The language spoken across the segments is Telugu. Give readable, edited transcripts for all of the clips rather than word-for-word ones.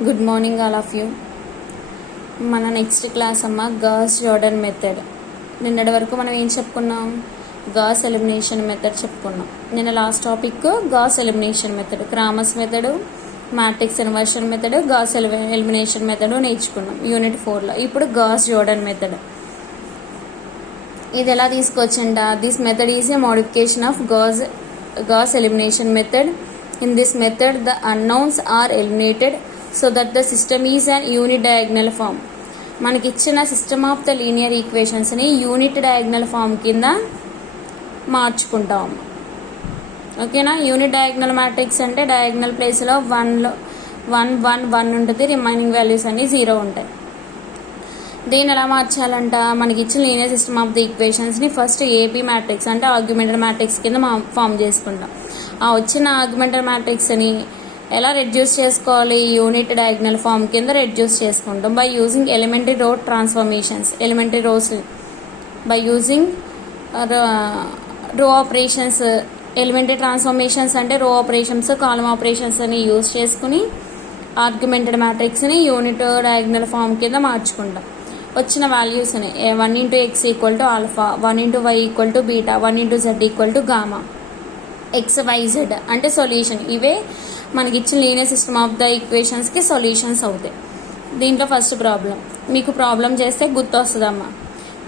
Good morning all of you. మన నెక్స్ట్ క్లాస్ అమ్మ గాస్ జార్డన్ మెథడ్. నిన్నటి వరకు మనం ఏం చెప్పుకున్నాం? గాస్ ఎలిమినేషన్ మెథడ్ చెప్పుకున్నాం. నిన్న last topic Gauss elimination method, Cramer's method, matrix inversion method, Gauss elimination method నేర్చుకున్నాం యూనిట్ 4లో. ఇప్పుడు గాస్ జార్డన్ మెథడ్. ఇది ఎలా తీసుకొచ్చంట? This method is a modification of Gauss elimination method. In this method, the unknowns are eliminated so that the system is an unidiagonal form. మనకి ఇచ్చిన సిస్టమ్ ఆఫ్ ద లీనియర్ ఈక్వేషన్స్ని యూనిట్ డయాగ్నల్ ఫామ్ కింద మార్చుకుంటాం. ఓకేనా? యూనిట్ డయాగ్నల్ మ్యాట్రిక్స్ అంటే డయాగ్నల్ ప్లేస్లో 1 ఉంటుంది, రిమైనింగ్ వాల్యూస్ అన్నీ 0 ఉంటాయి. దీన్ని ఎలా మార్చాలంట? మనకి ఇచ్చిన లీనియర్ సిస్టమ్ ఆఫ్ ద ఈక్వేషన్స్ని ఫస్ట్ ఏపీ మ్యాట్రిక్స్ అంటే ఆర్గ్యుమెంటెడ్ మ్యాట్రిక్స్ కింద ఫామ్ చేసుకుంటాం. ఆ వచ్చిన ఆర్గ్యుమెంటెడ్ మ్యాట్రిక్స్ని ఎలా రెడ్యూస్ చేసుకోవాలి? యూనిట్ డయాగ్నల్ ఫామ్ కింద రెడ్యూస్ చేసుకుంటాం by using elementary row transformations. Elementary rows by using row operations. Elementary transformations అంటే రో ఆపరేషన్స్, కాలమ్ ఆపరేషన్స్ అని యూజ్ చేసుకుని ఆర్గ్యుమెంటెడ్ మ్యాట్రిక్స్ని యూనిట్ డయాగ్నల్ ఫామ్ కింద మార్చుకుంటాం. వచ్చిన వాల్యూస్ని 1 into x equal to alpha, 1 into y equal to beta, 1 into z equal to gamma, XYZ అంటే సొల్యూషన్. ఇవే మనకి ఇచ్చిన లీనియర్ సిస్టమ్ ఆఫ్ ద ఈక్వేషన్స్కి సొల్యూషన్స్ అవుతాయి. దీంట్లో ఫస్ట్ ప్రాబ్లం మీకు ప్రాబ్లం చేస్తే గుర్తు వస్తుందమ్మా.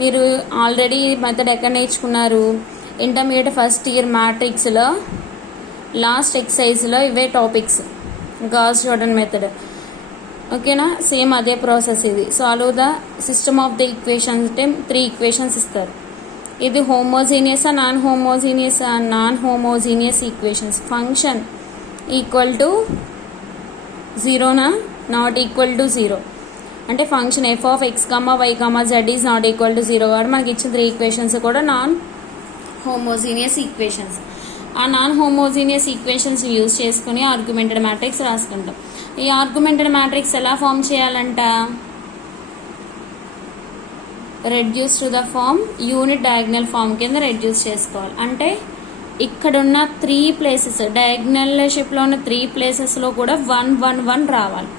మీరు ఆల్రెడీ మెథడ్ ఎక్కడ నేర్చుకున్నారు? ఇంటర్మీడియట్ ఫస్ట్ ఇయర్ మ్యాట్రిక్స్లో లాస్ట్ ఎక్సైజ్లో ఇవే టాపిక్స్, గాస్ జార్డన్ మెథడ్. ఓకేనా? సేమ్ అదే ప్రాసెస్. ఇది solve the system of the equations అంటే 3 ఈక్వేషన్స్ ఇస్తారు. ఇది homogeneous non homogeneous equations. Function equal to 0నా, నాట్ ఈక్వల్ టు 0 అంటే function f of x, y, z is not equal to 0 కాబట్టి మనకి ఇచ్చిన 3 ఈక్వేషన్స్ కూడా నాన్ హోమోజీనియస్ ఈక్వేషన్స్. ఆ నాన్ హోమోజీనియస్ ఈక్వేషన్స్ యూజ్ చేసుకుని ఆర్గ్యుమెంటెడ్ మ్యాట్రిక్స్ రాసుకుంటాం. ఈ ఆర్గ్యుమెంటెడ్ మ్యాట్రిక్స్ ఎలా ఫామ్ చేయాలంట? Reduce to the form unit diagonal form కింద రెడ్యూస్ చేసుకోవాలి. అంటే ఇక్కడున్న 3 ప్లేసెస్, డయాగ్నల్ షిప్లో ఉన్న 3 ప్లేసెస్లో కూడా 1 1 1 రావాలి.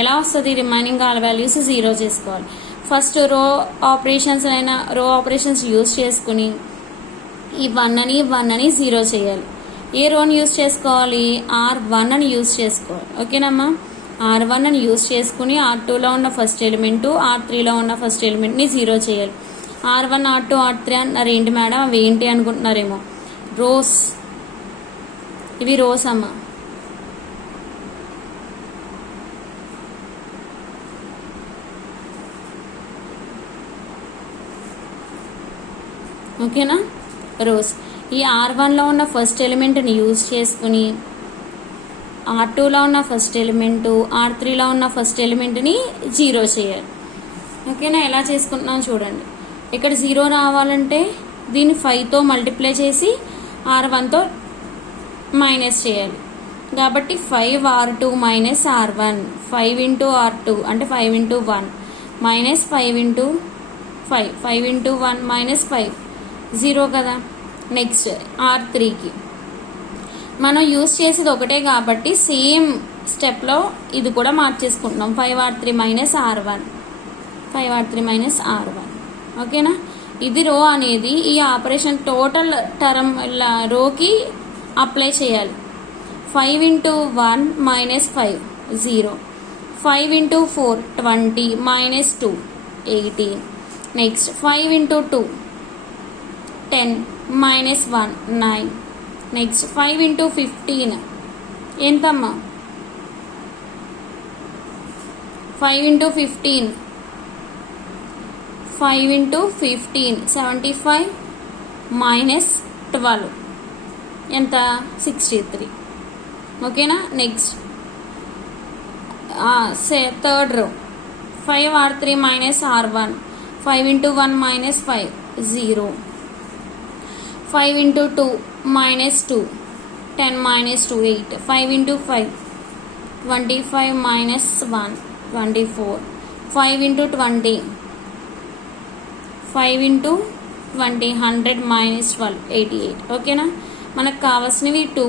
ఎలా వస్తుంది? రిమైనింగ్ ఆల్ వాల్యూస్ 0 చేసుకోవాలి. ఫస్ట్ రో ఆపరేషన్స్ యూజ్ చేసుకుని ఈ 1 అని 0 చేయాలి. ఏ రోని యూజ్ చేసుకోవాలి? R1 అని యూజ్ చేసుకోవాలి. ఓకేనమ్మా? R1 అని యూజ్ చేసుకుని R2లో ఉన్న ఫస్ట్ ఎలిమెంటు, R3లో ఉన్న ఫస్ట్ ఎలిమెంట్ని 0 చేయాలి. R1, R2, R3 అన్నారు. ఏంటి మేడం అవి ఏంటి అనుకుంటున్నారేమో? రోస్. ఇవి రోస్ అమ్మా. ఓకేనా? రోస్. ఈ R1లో ఉన్న ఫస్ట్ ఎలిమెంట్ని యూజ్ చేసుకుని R2లో ఉన్న ఫస్ట్ ఎలిమెంటు, R3లో ఉన్న ఫస్ట్ ఎలిమెంట్ని 0 చేయాలి. ఓకేనా? ఎలా చేసుకుంటున్నాం చూడండి. ఇక్కడ 0 రావాలంటే దీన్ని 5తో మల్టిప్లై చేసి R1తో మైనస్ చేయాలి. కాబట్టి 5R2 minus R1, 5 into R2 అంటే 5 into 1 minus 5 into 5, 5 into 1 minus 5, 0 కదా. నెక్స్ట్ R3కి మనం యూజ్ చేసేది ఒకటే కాబట్టి సేమ్ స్టెప్లో ఇది కూడా మార్చేసుకుంటున్నాం. 5R3 minus R1, 5R3 minus R1. ఓకేనా? ఇది రో అనేది ఈ ఆపరేషన్ టోటల్ టర్మ్ రోకి అప్లై చేయాలి. 5 into 1 minus 5, 0. 5 into 4 20 minus 2 18. Next 5 into 2 10 minus 1 9. Next 5 into 15 ఎంతమ్మా? 5 into 15 75 మైనస్ 12 ఎంత? 63. ఓకేనా? Next third row 5R3 minus R1, 5 into 1 minus 5, 0. 5 into 2 minus 2, 10 minus 2 8. 5 into 5 25 minus 1 24. 5 into 20 5 into 20 100 minus 12 88. ఓకేనా? మనకు కావాల్సినవి 2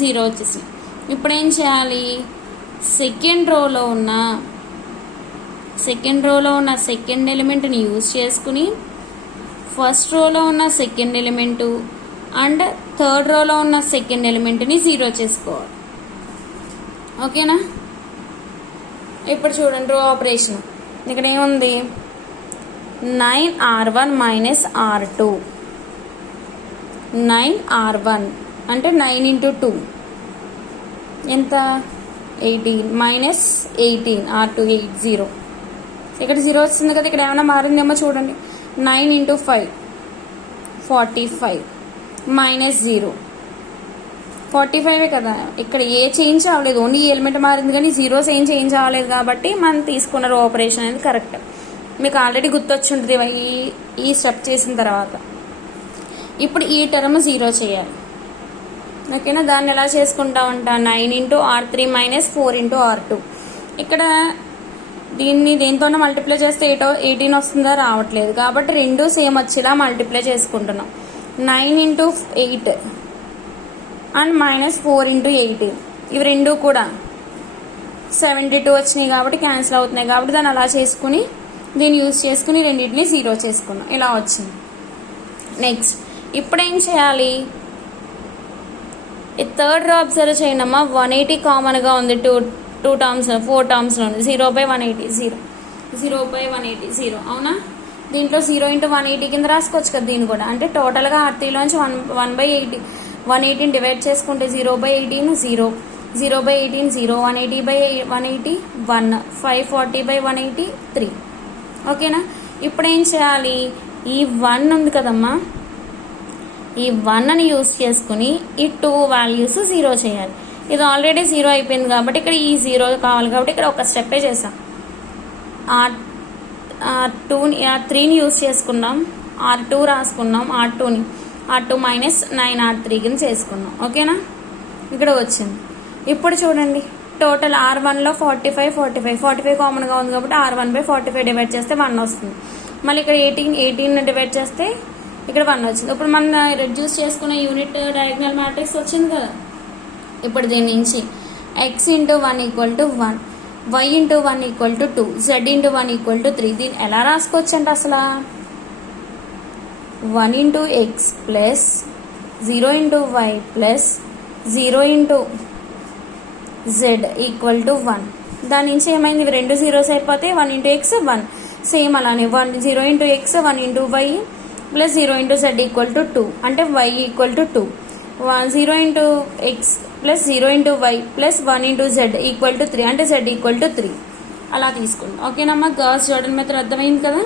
0 వచ్చేసినాయి. ఇప్పుడు ఏం చేయాలి? సెకండ్ రోలో ఉన్న సెకండ్ ఎలిమెంట్ని యూజ్ చేసుకుని ఫస్ట్ రోలో ఉన్న సెకండ్ ఎలిమెంటు అండ్ థర్డ్ రోలో ఉన్న సెకండ్ ఎలిమెంట్ని జీరో చేసుకోవాలి. ఓకేనా? ఇప్పుడు చూడండి రో ఆపరేషన్. ఇక్కడ ఏముంది? 9r1 minus r2. 9r1 అంటే 9 into 2 ఎంత? 18 మైనస్ 18 r2 80. ఇక్కడ 0 వచ్చింది కదా, ఇక్కడ ఏమైనా మారిందేమో చూడండి. 9 into 5 45 మైనస్ 0 45 కదా. ఇక్కడ ఏ చేంజ్ అవ్వలేదు, ఓన్లీ ఈ ఎలిమెంట్ మారింది కానీ జీరోస్ ఏం చేంజ్ అవ్వలేదు కాబట్టి మనం తీసుకున్న రో ఆపరేషన్ అనేది కరెక్ట్. మీకు ఆల్రెడీ గుర్తొచ్చి ఉంటుంది ఈ స్టెప్ చేసిన తర్వాత. ఇప్పుడు ఈ టర్మ్ 0 చేయాలి. ఓకేనా? దాన్ని ఎలా చేసుకుంటామంట? 9 into r3 minus 4 into r2. ఇక్కడ దీన్ని దేంతోనే మల్టిప్లై చేస్తే 18 వస్తుందా? రావట్లేదు. కాబట్టి రెండు సేమ్ వచ్చేలా మల్టిప్లై చేసుకుంటున్నాం. 9 into 8 అండ్ మైనస్ 4 into 18. ఇవి రెండు కూడా 72 వచ్చినాయి కాబట్టి క్యాన్సిల్ అవుతున్నాయి. కాబట్టి దాన్ని అలా చేసుకుని దీన్ని యూజ్ చేసుకుని రెండింటిని 0 చేసుకున్నాం. ఇలా వచ్చింది. నెక్స్ట్ ఇప్పుడు ఏం చేయాలి? ఈ థర్డ్ రో అబ్జర్వ్ చేయనమ్మా. 180 కామన్గా ఉంది. టూ టర్మ్స్ 4 టర్మ్స్లో ఉంది. 0/180 0 0 అవునా? దీంట్లో 0 into 180 కింద రాసుకోవచ్చు కదా దీన్ని కూడా. అంటే టోటల్గా R3లోంచి 1/18 డివైడ్ చేసుకుంటే 0/18 0 0/18 0 180/180 1 540/180 3. ఓకేనా? ఇప్పుడు ఏం చేయాలి? ఈ 1 ఉంది కదమ్మా, ఈ 1ని యూజ్ చేసుకుని ఈ 2 వాల్యూస్ 0 చేయాలి. ఇది ఆల్రెడీ 0 అయిపోయింది కాబట్టి ఇక్కడ ఈ 0 కావాలి కాబట్టి ఇక్కడ ఒక స్టెప్పే చేసాం. R3ని యూజ్ చేసుకున్నాం, R2 రాసుకున్నాం, R2 మైనస్ 9r3 కింద చేసుకున్నాం. ఓకేనా? ఇక్కడ వచ్చింది. ఇప్పుడు చూడండి టోటల్ R1లో 45 కామన్గా ఉంది కాబట్టి R1/45 డివైడ్ చేస్తే 1 వస్తుంది. మళ్ళీ ఇక్కడ 18 డివైడ్ చేస్తే ఇక్కడ 1 వచ్చింది. ఇప్పుడు మనం రెడ్యూస్ చేసుకున్న యూనిట్ డయాగ్నల్ మ్యాట్రిక్స్ వచ్చింది కదా. ఇప్పుడు దీని నుంచి x into 1 = 1, y into 1 = 2, z into 1 = 3. దీన్ని ఎలా రాసుకోవచ్చు అంటే అసలు 1 into x plus 0 into y plus 0 into z = 1. దాని నుంచి ఏమైంది? ఇవి రెండు జీరోస్ అయిపోతే 1 into x 1. సేమ్ అలానే 0 into x 1 into y plus 0 into z = 2 అంటే y = 2. 0 into x plus 0 into y plus 1 into z = 3 అంటే z = 3. అలా తీసుకుందాం. ఓకేనమ్మా? గాస్ జార్డన్ మెథడ్ అర్థమైంది కదా.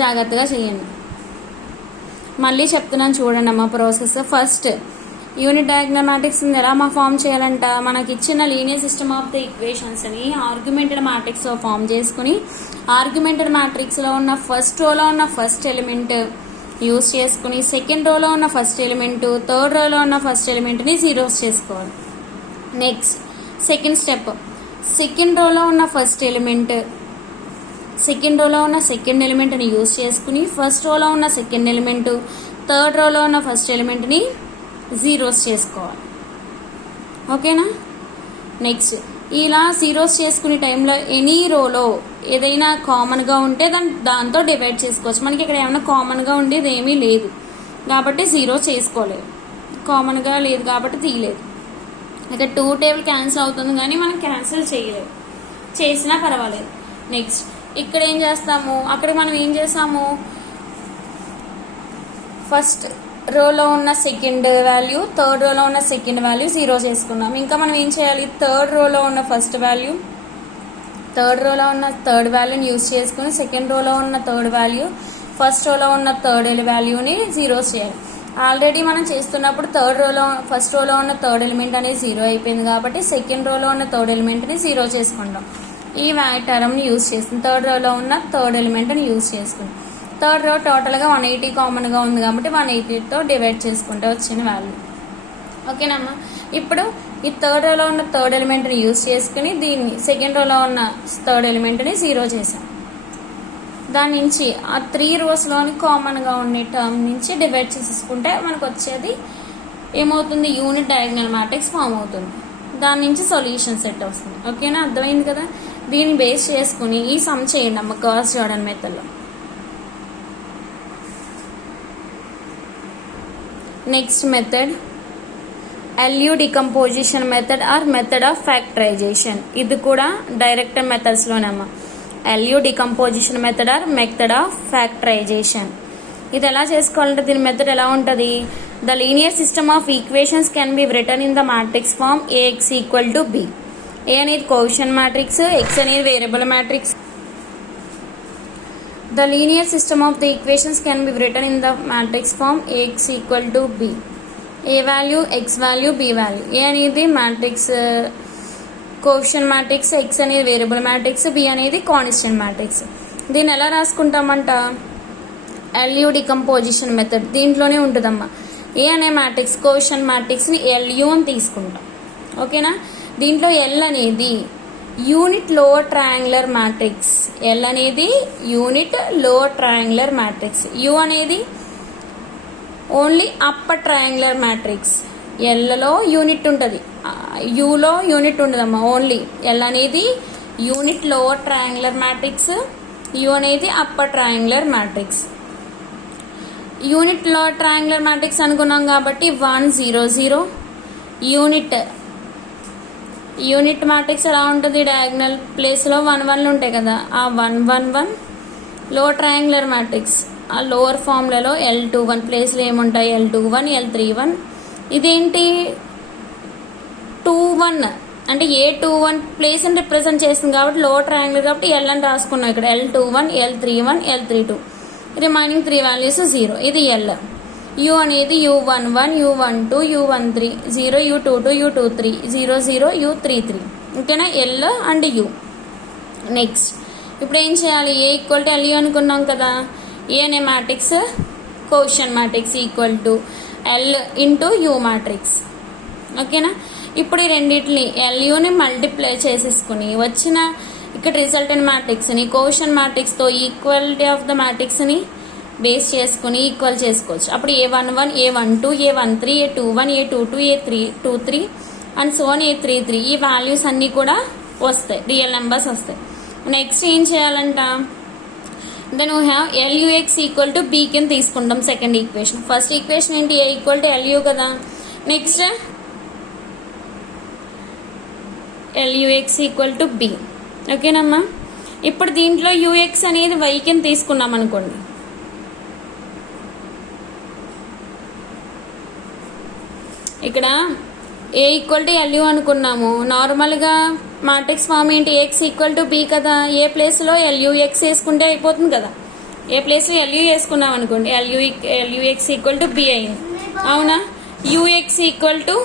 జాగ్రత్తగా చేయండి. మళ్ళీ చెప్తున్నాను చూడండి అమ్మా ప్రాసెస్. ఫస్ట్ యూనిట్ డయాగ్నల్ మ్యాట్రిక్స్ని ఎలా ఫామ్ చేయాలంట? మనకి ఇచ్చిన లీనియర్ సిస్టమ్ ఆఫ్ ద ఈక్వేషన్స్ని ఆర్గ్యుమెంటెడ్ మ్యాట్రిక్స్లో ఫామ్ చేసుకుని ఆర్గ్యుమెంటెడ్ మ్యాట్రిక్స్లో ఉన్న ఫస్ట్ రోలో ఉన్న ఫస్ట్ ఎలిమెంట్ యూజ్ చేసుకుని సెకండ్ రోలో ఉన్న ఫస్ట్ ఎలిమెంట్ థర్డ్ రోలో ఉన్న ఫస్ట్ ఎలిమెంట్ని జీరోస్ చేసుకోవాలి. నెక్స్ట్ సెకండ్ స్టెప్, సెకండ్ రోలో ఉన్న సెకండ్ ఎలిమెంట్ని యూజ్ చేసుకుని ఫస్ట్ రోలో ఉన్న సెకండ్ ఎలిమెంట్ థర్డ్ రోలో ఉన్న ఫస్ట్ ఎలిమెంట్ని జీరోస్ చేసుకోవాలి. ఓకేనా? నెక్స్ట్ ఇలా జీరోస్ చేసుకునే టైంలో ఎనీ రోలో ఏదైనా కామన్గా ఉంటే దాంతో డివైడ్ చేసుకోవచ్చు. మనకి ఇక్కడ ఏమైనా కామన్గా ఉండేది ఏమీ లేదు కాబట్టి జీరో చేసుకోలేదు. కామన్గా లేదు కాబట్టి తీయలేదు. ఇక్కడ 2 టేబుల్ క్యాన్సిల్ అవుతుంది కానీ మనం క్యాన్సిల్ చేయలేదు, చేసినా పర్వాలేదు. నెక్స్ట్ ఇక్కడ ఏం చేస్తాము? అక్కడ మనం ఏం చేసాము? ఫస్ట్ రోలో ఉన్న సెకండ్ వాల్యూ థర్డ్ రోలో ఉన్న సెకండ్ వాల్యూ జీరో చేసుకున్నాం. ఇంకా మనం ఏం చేయాలి? థర్డ్ రోలో ఉన్న ఫస్ట్ వాల్యూ థర్డ్ రోలో ఉన్న థర్డ్ వాల్యూని యూజ్ చేసుకుని సెకండ్ రోలో ఉన్న థర్డ్ వాల్యూ ఫస్ట్ రోలో ఉన్న థర్డ్ వాల్యూని జీరోస్ చేయాలి. ఆల్రెడీ మనం చేస్తున్నప్పుడు ఫస్ట్ రోలో ఉన్న థర్డ్ ఎలిమెంట్ అనేది జీరో అయిపోయింది కాబట్టి సెకండ్ రోలో ఉన్న థర్డ్ ఎలిమెంట్ని జీరో చేసుకుంటాం. ఈ టర్మ్ని యూజ్ చేస్తుంది. థర్డ్ రోలో ఉన్న థర్డ్ ఎలిమెంట్ని యూజ్ చేసుకుంటాం. థర్డ్ రో టోటల్గా 180 కామన్గా ఉంది కాబట్టి 180తో డివైడ్ చేసుకుంటే వచ్చిన వాల్యూ. ఓకేనమ్మా? ఇప్పుడు ఈ థర్డ్ రోలో ఉన్న థర్డ్ ఎలిమెంట్ని యూజ్ చేసుకుని దీన్ని సెకండ్ రోలో ఉన్న థర్డ్ ఎలిమెంట్ని జీరో చేసాం. దాని నుంచి ఆ 3 రోస్లోని కామన్గా ఉండే టర్మ్ నుంచి డివైడ్ చేసేసుకుంటే మనకు వచ్చేది ఏమవుతుంది? యూనిట్ డయాగ్నల్ మ్యాట్రిక్స్ ఫామ్ అవుతుంది. దాని నుంచి సొల్యూషన్ సెట్ వస్తుంది. ఓకేనా, అర్థమైంది కదా. దీన్ని బేస్ చేసుకుని ఈ సమ్ చేయండి అమ్మ గాస్ జార్డన్ మెథడ్లో. Next method LU decomposition method or method of factorization. ఇది కూడా డైరెక్ట్ మెథడ్స్లోనేమ్మా. LU decomposition method or method of factorization. ఇది ఎలా చేసుకోవాలంటే దీని మెథడ్ ఎలా ఉంటుంది? The linear system of equations can be written in the matrix form AX equal to B. A అనేది కోఎఫిషియంట్ మ్యాట్రిక్స్, X అనేది variable matrix. The linear system of the equations can be written in the matrix form AX equal to B. A value, X value, B value. A అనేది మ్యాట్రిక్స్ కోఎఫిషియంట్ మ్యాట్రిక్స్, X అనేది వేరియబుల్ మ్యాట్రిక్స్, B అనేది కాన్స్టెంట్ మ్యాట్రిక్స్. దీన్ని ఎలా రాసుకుంటామంట? LU డికంపోజిషన్ మెథడ్ దీంట్లోనే ఉంటుందమ్మా. ఏ అనే మ్యాట్రిక్స్ కోఎఫిషియంట్ మ్యాట్రిక్స్ని LU అని తీసుకుంటాం. ఓకేనా, దీంట్లో L అనేది unit lower triangular matrix. L అనేది unit lower triangular matrix. U అనేది ఓన్లీ అప్పర్ ట్రయాంగులర్ మ్యాట్రిక్స్. ఎల్లలో యూనిట్ ఉంటుంది, యూలో యూనిట్ ఉండదమ్మా. ఓన్లీ ఎల్ అనేది unit lower triangular matrix, U అనేది upper triangular matrix. Unit lower triangular matrix అనుకున్నాం కాబట్టి 1 0 0. యూనిట్ మ్యాట్రిక్స్ ఎలా ఉంటుంది? డయాగ్నల్ ప్లేస్లో 1 1లు ఉంటాయి కదా, ఆ 1 1 1. లోవర్ ట్రయాంగులర్ మ్యాట్రిక్స్ ఆ లోవర్ ఫామ్లలో L21 ప్లేస్లో ఏముంటాయి? L21 L31. ఇదేంటి 2 1 అంటే A21 ప్లేస్ అని రిప్రజెంట్ చేస్తుంది కాబట్టి లోవర్ ట్రయాంగులర్ కాబట్టి L అని రాసుకున్నాం ఇక్కడ. L21 L31 L32. Remaining 3 values 0. ఇది L. U అనేది U11 U12 U13 0 U22 U23 0 0 U33. ఓకేనా, L అండ్ U. నెక్స్ట్ ఇప్పుడు ఏం చేయాలి? A ఈక్వల్ టు LU అనుకున్నాం కదా. ఏ అనే matrix coefficient matrix equal to L into U matrix. ఓకేనా, ఇప్పుడు ఈ రెండింటిని LUని మల్టిప్లై చేసేసుకుని వచ్చిన ఇక్కడ రిజల్టెంట్ మ్యాట్రిక్స్ని కోఎఫిషియంట్ మ్యాట్రిక్స్తో ఈక్వాలిటీ ఆఫ్ ద మ్యాట్రిక్స్ని బేస్ చేసుకుని ఈక్వల్ చేసుకోవచ్చు. అప్పుడు A11 A12 A13 A21 A22 A23 and so on A33 ఈ వాల్యూస్ అన్నీ కూడా వస్తాయి, రియల్ నెంబర్స్ వస్తాయి. నెక్స్ట్ ఏం చేయాలంట? Then we have LUX equal to B కింద తీసుకుంటాం సెకండ్ ఈక్వేషన్. ఫస్ట్ ఈక్వేషన్ ఏంటి? A ఈక్వల్ టు LU కదా. Next LUX equal to B. ఓకేనమ్మా, ఇప్పుడు దీంట్లో UX అనేది Y కింద తీసుకున్నాం అనుకోండి. ఇక్కడ A ఈక్వల్ టు LU అనుకున్నాము. నార్మల్గా మ్యాట్రిక్స్ ఫామ్ ఏంటి? X ఈక్వల్ టు B కదా. ఏ ప్లేస్లో LUX వేసుకుంటే అయిపోతుంది కదా. ఏ ప్లేస్లో LU వేసుకున్నాం అనుకోండి, LUX ఈక్వల్ టు B అయింది. అవునా, UX equal to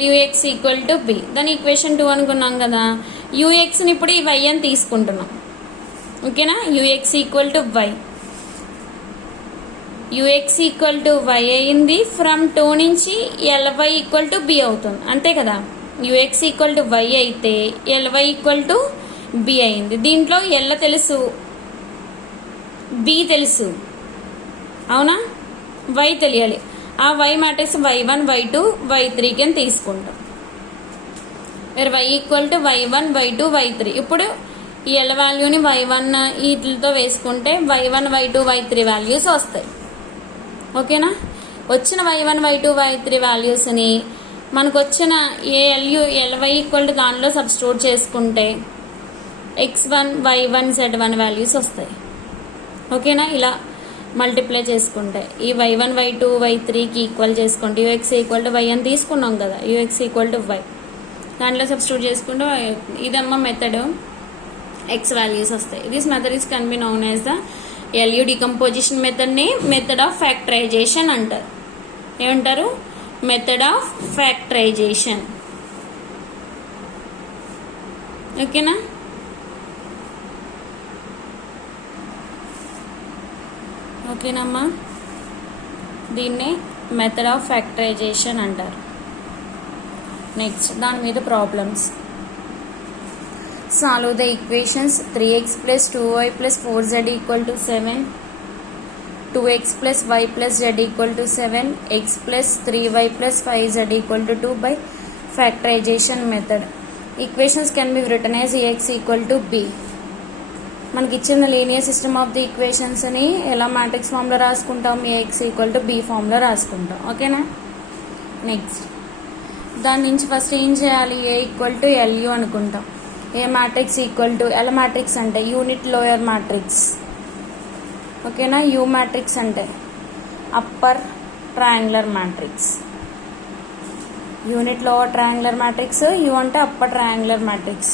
LUX equal to B. దాని ఈక్వేషన్ 2 అనుకున్నాం కదా. UXని ఇప్పుడు ఈ Y అని తీసుకుంటున్నాం. ఓకేనా, UX equal to Y. UX equal to Y అయింది. ఫ్రమ్ 2 నుంచి LY ఈక్వల్ టు B అవుతుంది, అంతే కదా. UX ఈక్వల్ టు Y అయితే LY ఈక్వల్ టు B అయింది. దీంట్లో L తెలుసు, B తెలుసు, అవునా. Y తెలియాలి. ఆ Y matrix Y1 Y2 Y3 కింద తీసుకుంటాం. Y equal to Y1 Y2 Y3. ఇప్పుడు ఈ L వాల్యూని Y1 వీటితో వేసుకుంటే Y1 Y2 Y3 వాల్యూస్ వస్తాయి. ఓకేనా, వచ్చిన Y1 Y2 Y3 వాల్యూస్ని మనకు వచ్చిన LY ఈక్వల్ టు దానిలో సబ్స్టిట్యూట్ చేసుకుంటే X1 Y1 Z1 వాల్యూస్ వస్తాయి. ఓకేనా, ఇలా మల్టిప్లై చేసుకుంటే ఈ Y1 Y2 Y3కి ఈక్వల్ చేసుకుంటే UX ఈక్వల్ టు Y అని తీసుకున్నాం కదా. UX ఈక్వల్ టు Y దాంట్లో సబ్స్టిట్యూట్ చేసుకుంటే ఇదమ్మా మెథడ్. X వాల్యూస్ వస్తాయి. This method is can be known as the LU decomposition మెథడ్ని మెథడ్ ఆఫ్ ఫ్యాక్టరైజేషన్ అంటారు. ఏమంటారు? Method of factorization. ఓకేనా, ఓకేనమ్మా, దీన్నే మెథడ్ ఆఫ్ ఫ్యాక్టరైజేషన్ అంటారు. నెక్స్ట్ దాని మీద problems. Solve the equations 3x plus 2y plus 4z equal to 7, 2x plus y plus z equal to 7, x plus 3y plus 5z equal to 2 by factorization method. Equations can be written as AX equal to B. మనకి ఇచ్చిన లీనియర్ సిస్టమ్ ఆఫ్ ది ఈక్వేషన్స్ని ఎలా మ్యాట్రిక్స్ ఫామ్లో రాసుకుంటాం, AX ఈక్వల్ టు B ఫామ్లో రాసుకుంటాం. ఓకేనా. నెక్స్ట్ దాని నుంచి ఫస్ట్ ఏం చేయాలి, A ఈక్వల్ టు LU అనుకుంటాం. A matrix equal to L matrix అంటే యూనిట్ లోయర్ మ్యాట్రిక్స్. ఓకేనా. U మ్యాట్రిక్స్ అంటే upper triangular matrix. Unit lower triangular matrix, U అంటే అప్పర్ ట్రయాంగులర్ మ్యాట్రిక్స్.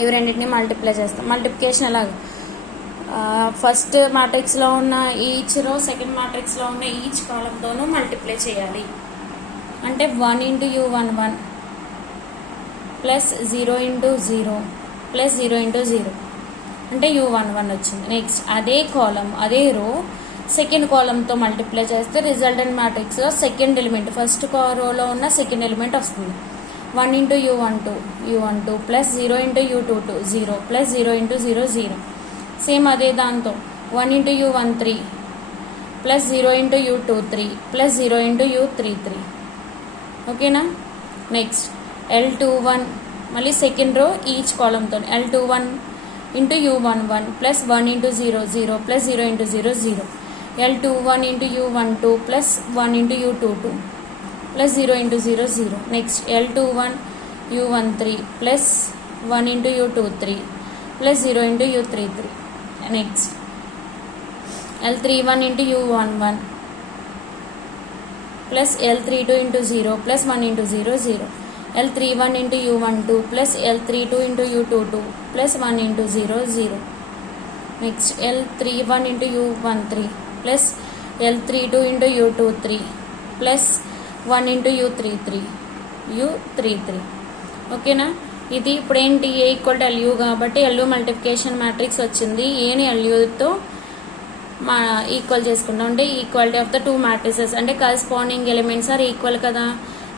ఇవి రెండింటిని మల్టిప్లై చేస్తాం. మల్టిప్లికేషన్ ఎలాగ, ఫస్ట్ మ్యాట్రిక్స్లో ఉన్న ఈచ్ రో సెకండ్ మ్యాట్రిక్స్లో ఉన్న ఈచ్ కాలంతోనూ మల్టిప్లై చేయాలి. అంటే 1 into U11 plus 0 into 0 plus 0 into 0 అంటే U11 వచ్చింది. నెక్స్ట్ అదే కాలం అదే రో సెకండ్ కాలంతో మల్టిప్లై చేస్తే రిజల్టెంట్ మ్యాట్రిక్స్లో సెకండ్ ఎలిమెంట్ ఫస్ట్ రోలో ఉన్న సెకండ్ ఎలిమెంట్ వస్తుంది. 1 into U12 plus 0 into U22 0 plus 0 into 0 0. Same అదే దాంతో 1 into U13 plus 0 into U23 plus 0 into U33. ఓకేనా. నెక్స్ట్ L21 మళ్ళీ సెకండ్ రో ఈచ్ కాలంతో L21 into U11 plus 1 into 0 0 plus 0 into 0 0. L21 into U12 plus 1 into U22 plus 0 into 0 0. Next L21 U13 plus 1 into U23 plus 0 into U33. Next L31 into U11 plus L32 into 0 plus 1 into 0 0. L31 into U12 plus L32 into U22 plus 1 into 0 0. Next L31 into U13 plus L32 into U23 plus 1 into U33. ఓకేనా. ఇది ఇప్పుడు ఏంటి, A ఈక్వల్ టు LU కాబట్టి LU మల్టిప్లికేషన్ మ్యాట్రిక్స్ వచ్చింది. ఏని LUతో ఈక్వల్ చేసుకుంటాం. అంటే equality of the two matrices అంటే కరస్పాండింగ్ ఎలిమెంట్స్ ఆర్ ఈక్వల్ కదా.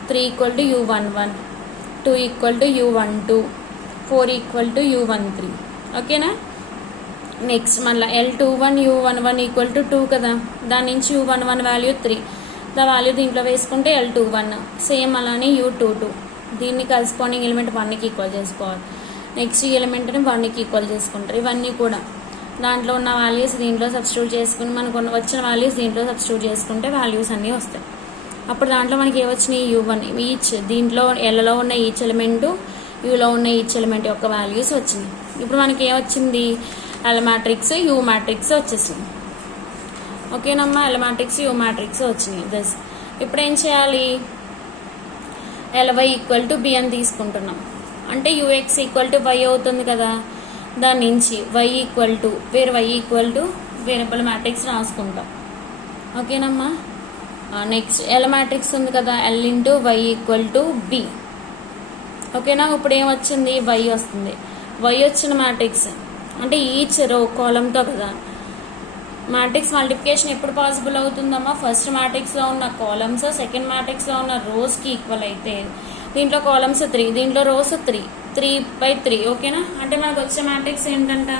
3 equal to U11, 2 equal to U12, 4 equal to U13. ఓకేనా. నెక్స్ట్ మళ్ళీ L21 U11 ఈక్వల్ టు 2 కదా. దాని నుంచి U11 వాల్యూ 3, ద వాల్యూ దీంట్లో వేసుకుంటే L21. సేమ్ అలానే U22 దీన్ని కరస్పాండింగ్ ఎలిమెంట్ 1కి ఈక్వల్ చేసుకోవాలి. నెక్స్ట్ ఈ ఎలిమెంట్ని 1కి ఈక్వల్ చేసుకుంటారు. ఇవన్నీ కూడా దాంట్లో ఉన్న వాల్యూస్ దీంట్లో సబ్స్టిట్యూట్ చేసుకుని మనకు వచ్చిన వాల్యూస్ దీంట్లో సబ్స్టిట్యూట్ చేసుకుంటే వాల్యూస్ అన్నీ వస్తాయి. అప్పుడు దాంట్లో మనకి ఏమొచ్చినాయి, U1 ఈచ్ దీంట్లో Lలో ఉన్న ఈచ్ ఎలిమెంటు Uలో ఉన్న ఈచ్ ఎలిమెంట్ యొక్క వాల్యూస్ వచ్చినాయి. ఇప్పుడు మనకి ఏమొచ్చింది, L మ్యాట్రిక్స్ U మ్యాట్రిక్స్ వచ్చేసింది. ఓకేనమ్మా. L మ్యాట్రిక్స్ U మ్యాట్రిక్స్ వచ్చినాయి. దస్ ఇప్పుడు ఏం చేయాలి, LY ఈక్వల్ టు B అని తీసుకుంటున్నాం. అంటే UX ఈక్వల్ టు Y అవుతుంది కదా. దాని నుంచి Y equal to variable matrix రాసుకుంటాం. ఓకేనమ్మా. నెక్స్ట్ L మ్యాట్రిక్స్ ఉంది కదా, L into Y equal to B. ఓకేనా. ఇప్పుడు ఏమొచ్చింది, Y వస్తుంది. Y వచ్చిన మ్యాట్రిక్స్ అంటే ఈచ్ రో కాలంతో కదా. మ్యాట్రిక్స్ మల్టిప్లికేషన్ ఎప్పుడు పాసిబుల్ అవుతుందమ్మా, ఫస్ట్ మ్యాట్రిక్స్లో ఉన్న కాలమ్స్ సెకండ్ మ్యాట్రిక్స్లో ఉన్న రోస్కి ఈక్వల్ అయితే. దీంట్లో కాలమ్స్ 3, దీంట్లో రోస్ 3 ఓకేనా. అంటే మనకు వచ్చే మ్యాట్రిక్స్ ఏంటంట,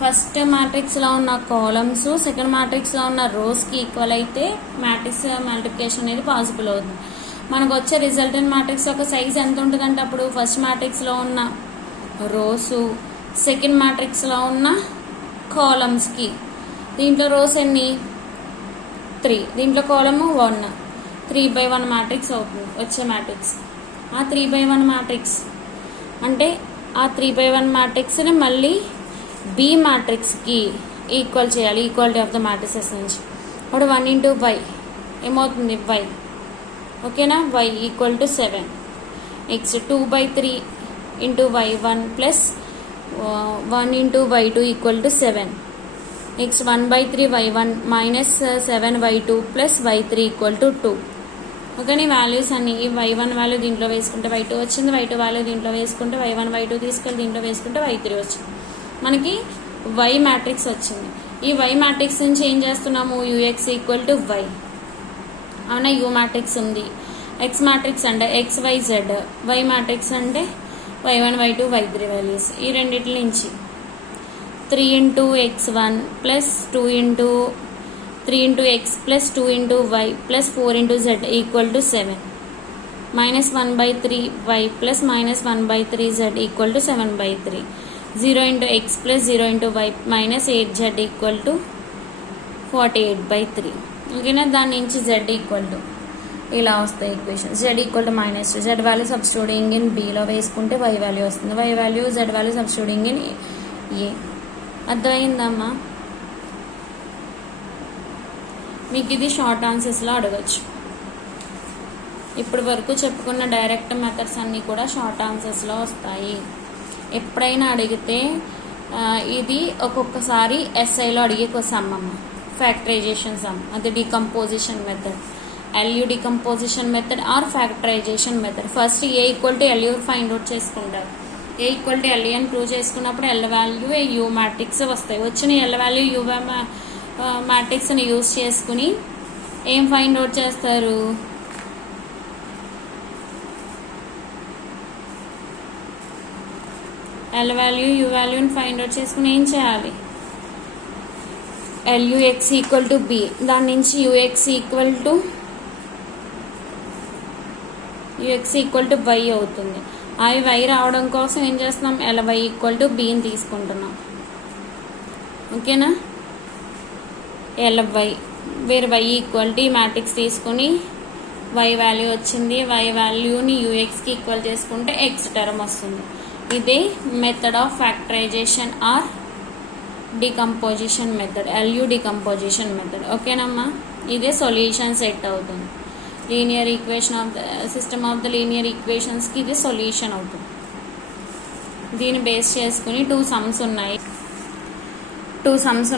ఫస్ట్ మ్యాట్రిక్స్లో ఉన్న కాలమ్స్ సెకండ్ మ్యాట్రిక్స్లో ఉన్న రోస్కి ఈక్వల్ అయితే మ్యాట్రిక్స్ మల్టిప్లికేషన్ అనేది పాసిబుల్ అవుతుంది. మనకు వచ్చే రిజల్టెంట్ మ్యాట్రిక్స్ యొక్క సైజ్ ఎంత ఉంటుందంటే అప్పుడు ఫస్ట్ మ్యాట్రిక్స్లో ఉన్న రోసు సెకండ్ మ్యాట్రిక్స్లో ఉన్న కాలమ్స్కి, దీంట్లో రోస్ ఎన్ని 3, దీంట్లో కాలము 1, 3/1 మ్యాట్రిక్స్ అవుతుంది వచ్చే మ్యాట్రిక్స్. ఆ 3/1 మ్యాట్రిక్స్ అంటే ఆ 3/1 మ్యాట్రిక్స్ని మళ్ళీ B మ్యాట్రిక్స్కి ఈక్వల్ చేయాలి, ఈక్వాలిటీ ఆఫ్ ద మ్యాట్రిసెస్ నుంచి. అప్పుడు 1 ఇంటూ Y ఏమవుతుంది, Y. ఓకేనా. Y equal to 7. Next 2/3 into Y1 plus 1 into Y2 equal to 7. Next 1/3 Y1 minus 7 Y2 plus Y3 equal to 2. ఓకేనా. ఈ వాల్యూస్ అన్ని ఈ Y1 వాల్యూ దీంట్లో వేసుకుంటే Y2 వచ్చింది, Y2 వాల్యూ దీంట్లో వేసుకుంటే Y1 Y2 తీసుకెళ్ళి దీంట్లో వేసుకుంటే Y3 వచ్చింది. మనకి Y మ్యాట్రిక్స్ వచ్చింది. ఈ Y మ్యాట్రిక్స్ నుంచి ఏం చేస్తున్నాము, UX ఈక్వల్ టు Y. అవునా. U మ్యాట్రిక్స్ ఉంది. X మ్యాట్రిక్స్ అంటే XYZ, Y మ్యాట్రిక్స్ అంటే Y1 Y2 Y3 వాల్యూస్. ఈ రెండిటి నుంచి 3 into X1 plus 2 into 3 into x plus 2 into y plus 4 into z equal to 7. Minus 1 by 3 y plus minus 1 by 3 z equal to 7 by 3. 0 into x plus 0 into y minus 8 z equal to 48 by 3. ఓకేనా, దాని నుంచి z ఈక్వల్ టు ఇలా వస్తాయి equation. z equal to -2, z value substituting in బీలో వేసుకుంటే y వాల్యూ వస్తుంది, y value z value substituting in A. అర్థమైందమ్మా? మీకు ఇది షార్ట్ ఆన్సర్స్లో అడగచ్చు. ఇప్పటి వరకు చెప్పుకున్న డైరెక్ట్ మెథడ్స్ అన్నీ కూడా షార్ట్ ఆన్సర్స్లో వస్తాయి. ఎప్పుడైనా అడిగితే ఇది ఒక్కొక్కసారి ఎస్ఐలో అడిగే సమ్ అమ్మ, ఫ్యాక్టరైజేషన్ సమ్, అది decomposition method, LU decomposition method or factorization method. First A equal to LU find out చేసుకుంటారు. ఏ ఈక్వల్ టు LU అని ప్రూవ్ చేసుకున్నప్పుడు L వాల్యూ U మ్యాట్రిక్స్ వస్తాయి. వచ్చిన L వాల్యూ U మ్యాట్రిక్స్ని యూజ్ చేసుకుని ఏం ఫైండ్ అవుట్ చేస్తారు? L వాల్యూ U వాల్యూని ఫైండ్ అవుట్ చేసుకుని ఏం చేయాలి? LUX ఈక్వల్ టు B, దాని నుంచి UX ఈక్వల్ టు Y అవుతుంది. అవి Y రావడం కోసం ఏం చేస్తున్నాం? LY ఈక్వల్ టు Bని తీసుకుంటున్నాం. ఓకేనా? LY వేరే Y ఈక్వల్ టు ఈ మ్యాట్రిక్స్ తీసుకుని Y వాల్యూ వచ్చింది, Y వాల్యూని UXకి ఈక్వల్ చేసుకుంటే X టర్మ్ వస్తుంది. ఇదే method of factorization or decomposition method, LU decomposition method. ఓకేనమ్మా? ఇదే సొల్యూషన్ సెట్ అవుతుంది. Linear equation of the system of the linear ఈక్వేషన్స్కి ఇది సొల్యూషన్ అవుతుంది. దీన్ని బేస్ చేసుకుని 2 సమ్స్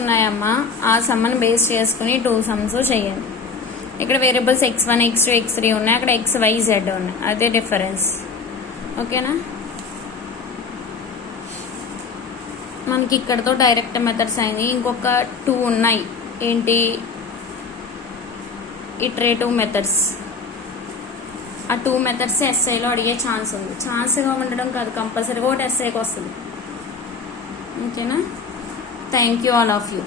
ఉన్నాయమ్మా. ఆ సమ్ని బేస్ చేసుకుని 2 సమ్స్ చేయండి. ఇక్కడ వేరియబుల్స్ x1, x2, x3 ఉన్నాయి, అక్కడ x, y, z ఉన్నాయి. అదే డిఫరెన్స్. ఓకేనా? మనకి ఇక్కడతో డైరెక్ట్ మెథడ్స్ అయింది. ఇంకొక 2 ఉన్నాయి. ఏంటి? Iterative methods. ఆ 2 మెథడ్స్ ఎస్ఐలో అడిగే ఛాన్స్ ఉంది. ఛాన్స్గా ఉండడం కాదు, కంపల్సరీగా ఒకటి ఎస్ఐకి వస్తుంది. ఓకేనా? Thank you all of you.